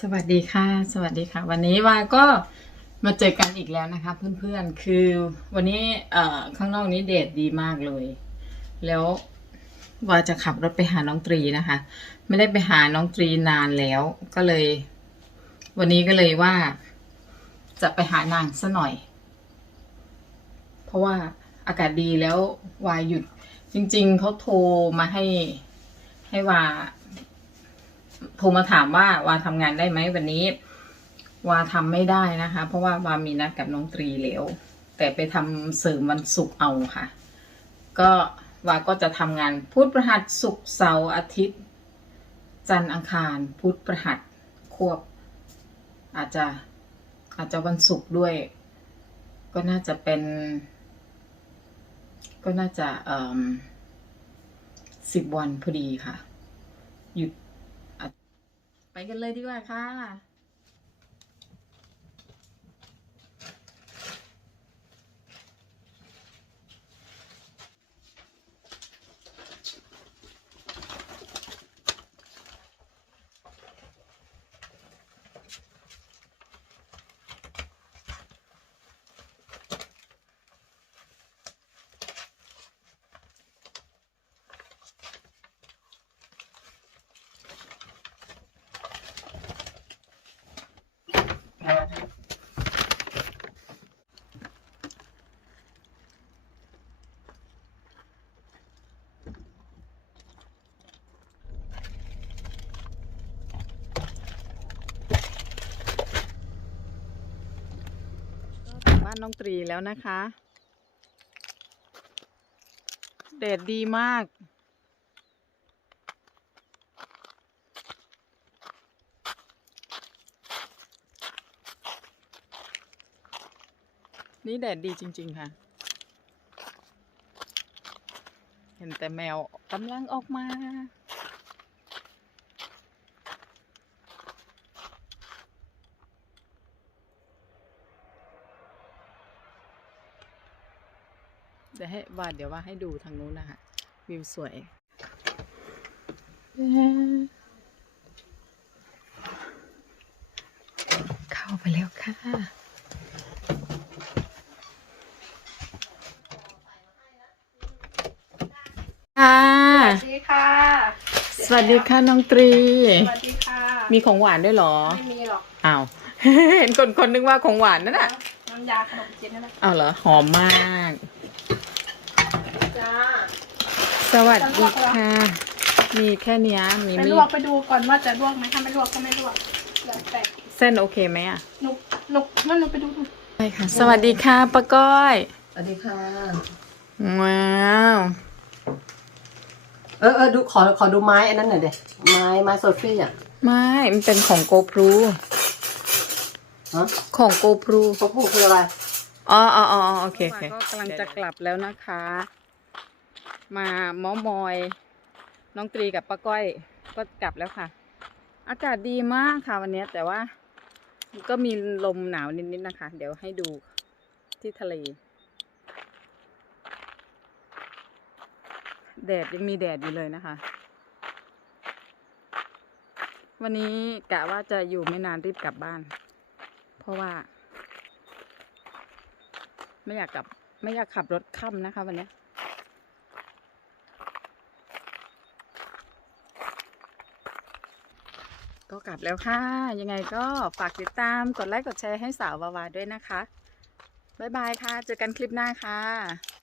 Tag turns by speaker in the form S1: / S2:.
S1: สวัสดีค่ะ สวัสดีค่ะ วันนี้วาก็มาเจอกันอีกแล้วนะคะ เพื่อนๆ คือวันนี้เอ่อข้างนอกนี้เดทดีมากเลย แล้ววาจะขับรถไปหาน้องตรีนะคะ ไม่ได้ไปหาน้องตรีนานแล้ว ก็เลย วันนี้ก็เลยว่า จะไปหานางซะหน่อย เพราะว่าอากาศดีแล้ววาหยุด จริง ๆเขาโทรมาให้ให้วา โทรมาถามว่าวาทำงานได้ไหมวันนี้ วาทำไม่ได้นะคะ เพราะว่าวามีนัดกับน้องตรีแล้วแต่ไปทำเสริมวันศุกร์เอาค่ะ ก็วาก็จะทำงานพุธประหัสศุกร์เสาร์อาทิตย์ จันทร์อังคาร พุธประหัสควบ อาจจะอาจจะวันศุกร์ด้วย ก็น่าจะเป็น ก็น่าจะเออสิบวันพอดีค่ะ หยุด ไปกันเลยดีกว่าค่ะานน้องตรีแล้วนะคะเดดดีมาก นี่แดดดีจริง ๆ ค่ะ เห็นแต่แมวกำลังออกมา เดี๋ยวให้วาดเดี๋ยวว่าให้ดูทางนู้นนะคะวิวสวยเข้าไปแล้วค่ะค่ะ
S2: สวัสดีค่ะ
S1: สวัสดีค่ะน้องตรี
S2: สวัสดีค่ะ
S1: มีของหวานด้วยเหรอ
S2: ไม่มีหรอก
S1: อ้าว เห็นคนคนนึกว่าของหวานนั่นน่ะ
S2: น้ำยาขนมจีนนั่นแหละ
S1: อ้าวเหรอ หอมมาก
S2: จ้า
S1: สวัสดีค่ะ มีแค่เนี้ยมี
S2: ไป
S1: มี
S2: ลวกไปดูก่อนว่าจะลวกไหมถ้าไม่ลวกก็ไม่ลวกแล้วแต่
S1: เส้นโอเคไหมอะ
S2: นุกนุกนั่นนุกไปดูดู
S1: ใช่ค่ะ สวัสดีค่ะป้าก้อย
S3: สวัสดีค่ะ
S1: ว้าว
S3: เออเออดูขอขอดูไม้อันนั้นหน่อยเด็ไม้ไม้โซฟี่อะ
S1: ไม่มันเป็นของโกพรู
S3: ฮะ
S1: ของโกพรู
S3: เขาพูดคืออะไร
S1: อ๋ออ๋ออ๋อโอเคโอเค ก็กำลังจะกลับแล้วนะคะ มาเมอมอย น้องตรีกับป้าก้อยก็กลับแล้วค่ะ อากาศดีมากค่ะวันนี้แต่ว่าก็มีลมหนาวนิดๆนะคะ เดี๋ยวให้ดูที่ทะเล แดดยังมีแดดอยู่เลยนะคะ วันนี้กะว่าจะอยู่ไม่นานรีบกลับบ้าน เพราะว่า ไม่อยากกลับ ไม่อยากขับรถค่ำนะคะวันนี้ ก็กลับแล้วค่ะ ยังไงก็ฝากติดตามกดไลค์กดแชร์ให้สาววาวาด้วยนะคะ บ๊ายบายค่ะ เจอกันคลิปหน้าค่ะ